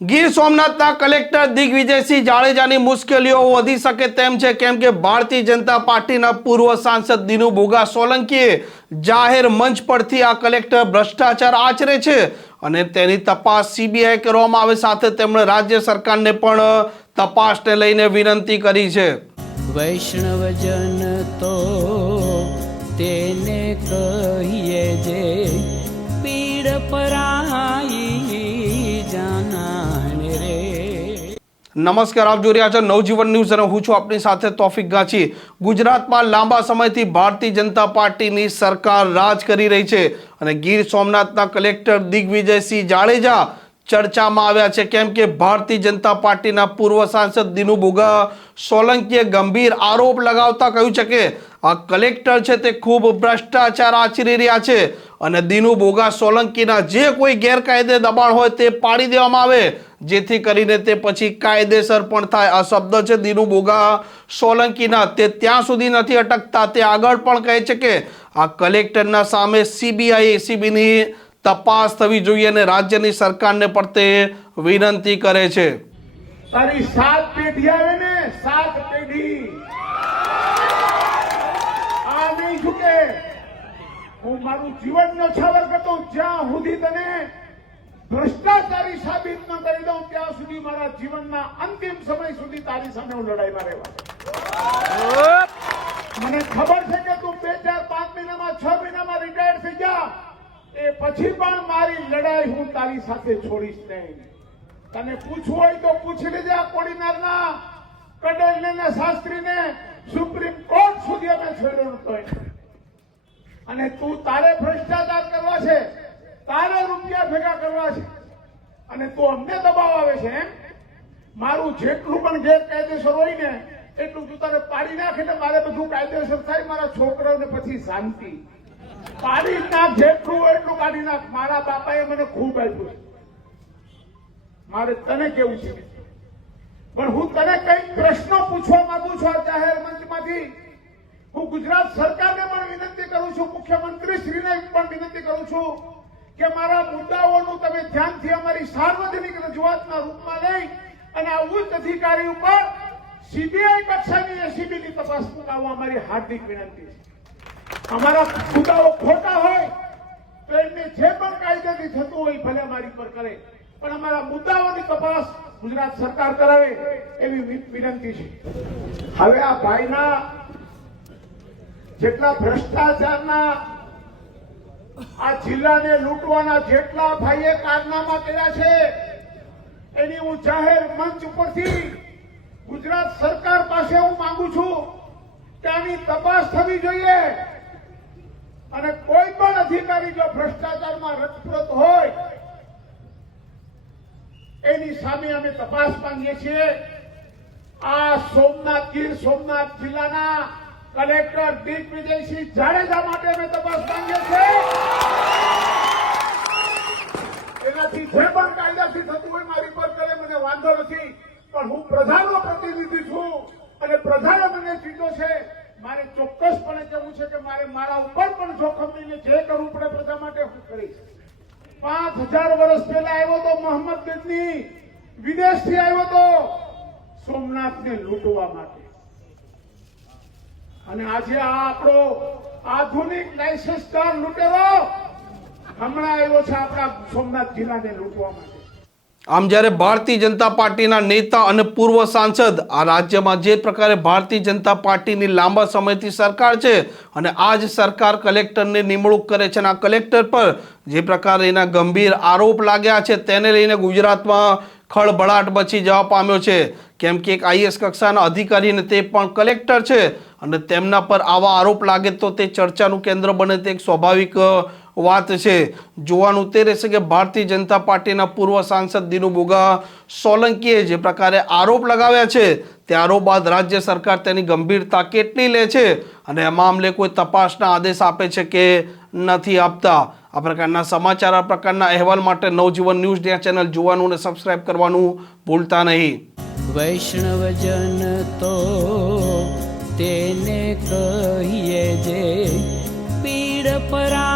ગીર સોમનાથના કલેક્ટર દિગ્વિજયસિંહ જાડેજાની મુશ્કેલીઓ વધી શકે તેમ છે. કેમ કે ભારતીય જનતા પાર્ટીના પૂર્વ સાંસદ દિનુ ભોગા સોલંકીએ જાહેર મંચ પરથી આ કલેક્ટર ભ્રષ્ટાચાર આચરે છે અને તેની તપાસ સીબીઆઈ કરવામાં આવે. સાથે તેમણે રાજ્ય સરકારને પણ તપાસને લઈને વિનંતી કરી છે. વૈષ્ણવજન તો તેને કહીએ જે પીડ પરાઈ નમસ્કાર, આપ જોઈ રહ્યા છો નવજીવન ન્યૂઝ અને હું છું આપની સાથે તોફિક ગાછી ગુજરાતમાં લાંબા સમયથી ભારતીય જનતા પાર્ટીની સરકાર રાજ કરી રહી છે અને ગીર સોમનાથના કલેક્ટર દિગ્વિજયસિંહ જાડેજા ચર્ચામાં આવ્યા છે કેમ કે ભારતીય જનતા પાર્ટીના પૂર્વ સાંસદ દિનુ બોગા સોલંકીએ ગંભીર આરોપ લગાવતા કહ્યું છે કે આ કલેક્ટર છે તે ખૂબ ભ્રષ્ટાચાર આચરી રહ્યા છે. અને દિનુ બોગા સોલંકીના જે કોઈ ગેરકાયદે દબાણ હોય તે પાડી દેવામાં આવે. જેથી કરીને તે પછી કાયદેસર પણ થાય. આ શબ્દ છે દિનુ બોગા સોલંકીના. તે ત્યાં સુધી નથી અટકતા. તે આગળ પણ કહે છે કે આ કલેક્ટરના સામે સીબીઆઈ, એસીબીની તપાસ થવી જોઈએ અને રાજ્યની સરકારને પણ તે વિનંતી કરે છે. તારી સાત પેઢી આવે ને સાત પેઢી આ નહીં ઝૂકે હું મારું જીવન ન્યોછાવર કરતો, જ્યાં સુધી તને ભ્રષ્ટાચારી સાબિત ન કરી દઉં, ત્યાં સુધી મારા જીવનના અંતિમ સમય સુધી તારી સામે હું લડાઈમાં રહેવા મને ખબર છે કે તું બે ચાર પાંચ મહિનામાં, છ મહિનામાં રિટાયર થઈ જા. એ પછી પણ મારી લડાઈ હું તારી સાથે છોડીશ નહીં. તને પૂછવું હોય તો પૂછી લેજે આ કોડીનારના કડેલને શાસ્ત્રીને, સુપ્રીમ કોર્ટ સુધી અમે છોડ્યો નતો. અને તું તારે ભ્રષ્ટાચાર કરવા છે, તારે રૂપિયા ભેગા કરવા છે. અને તું અમને દબાવ આવે છે એમ? મારું જેટલું પણ ગેરકાયદેસર હોય ને, એટલું તું તારે પાડી નાખે ને મારે બધું કાયદેસર થાય, મારા છોકરાઓને પછી શાંતિ. પાડી નાખ, જેટલું હોય એટલું કાઢી નાખ. મારા બાપાએ મને ખૂબ આપ્યું મારે તને કેવું છે? પણ હું તને કંઈક પ્રશ્નો પૂછવા માંગુ છું આ જાહેર મંચમાંથી. હું ગુજરાત સરકારને પણ વિનંતી કરું છું મુખ્યમંત્રી શ્રીને પણ વિનંતી કરું છું કે મારા મુદ્દાઓનું તમે ધ્યાનથી અમારી સાર્વજનિક રજૂઆતના રૂપમાં લઈ અને આ ઉચ્ચ અધિકારી ઉપર સીબીઆઈ કક્ષાની એસીબીની તપાસ કરાવવા અમારી હાર્દિક વિનંતી છે. અમારા મુદ્દાઓ ખોટા હોય તો એમને જે પણ કાયદેથી થતું હોય ભલે અમારી પર કરે, પણ અમારા મુદ્દાઓની તપાસ ગુજરાત સરકાર કરાવે એવી વિનંતી છે. હવે આ ભાઈના જેટલા ભ્રષ્ટાચારના આ જિલ્લાને લૂંટવાના જેટલા ભાઈએ કારનામા કર્યા છે, એની હું જાહેર મંચ ઉપરથી ગુજરાત સરકાર પાસે હું માંગુ છું કે આની તપાસ થવી જોઈએ. અને કોઈ પણ અધિકારી જો ભ્રષ્ટાચારમાં રતપ્રત હોય, એની સામે અમે તપાસ માંગીએ છીએ. આ સોમનાથ ગીર સોમનાથ જિલ્લાના કલેક્ટર દિગ્વિજયસિંહ જાડેજા માટે અમે તપાસ માંગીએ છીએ. એનાથી જે પણ કાયદાથી થતું હોય મારી પર કરે, મને વાંધો નથી. પણ હું પ્રજાનો પ્રતિનિધિ છું અને પ્રજાએ મને ચીજો છે, મારે ચોક્કસપણે કહેવું છે કે મારે મારા ઉપર પણ જોખમ લઈને જે કરવું પડે પ્રજા માટે હું કરીશ. પાંચ હજાર વર્ષ પહેલા આવ્યો તો મોહમ્મદ ગજની વિદેશથી આવ્યો તો સોમનાથને લૂંટવા માટે. અને આજે આ આપણો આધુનિક લાયસન્સદાર લૂંટેરો હમણાં આવ્યો છે આપણા સોમનાથ જિલ્લાને લૂંટવા માટે. આમ જ્યારે ભારતીય જનતા પાર્ટીના નેતા અને પૂર્વ સાંસદ આ રાજ્યમાં જે પ્રકારે ભારતીય જનતા પાર્ટીની લાંબા સમયથી સરકાર છે અને આ જ સરકાર કલેક્ટરને નિમણૂક કરે છે અને આ કલેક્ટર પર જે પ્રકારે એના ગંભીર આરોપ લાગ્યા છે તેને લઈને ગુજરાતમાં ખળભળાટ બચી જવા પામ્યો છે. કેમ કે એક આઈએસ કક્ષાના અધિકારીને તે પણ કલેક્ટર છે અને તેમના પર આવા આરોપ લાગે તો તે ચર્ચાનું કેન્દ્ર બને તે એક સ્વાભાવિક વાત છે. જોવાનું તે રહેશે કે ભારતીય જનતા પાર્ટીના પૂર્વ સાંસદ દિનુ બોગા સોલંકીએ જે પ્રકારે આરોપ લગાવ્યા છે તે આરોપ બાદ રાજ્ય સરકાર તેની ગંભીરતા કેટલી લે છે અને આ મામલે કોઈ તપાસના આદેશ આપે છે કે નથી આપતા. આ પ્રકારના સમાચાર, આ પ્રકારના અહેવાલ માટે નવજીવન ન્યૂઝ ચેનલ જોવાનું અને સબસ્ક્રાઇબ કરવાનું ભૂલતા નહીં. વૈષ્ણવજન તો તેને કહીએ જે પીડ પરાઈ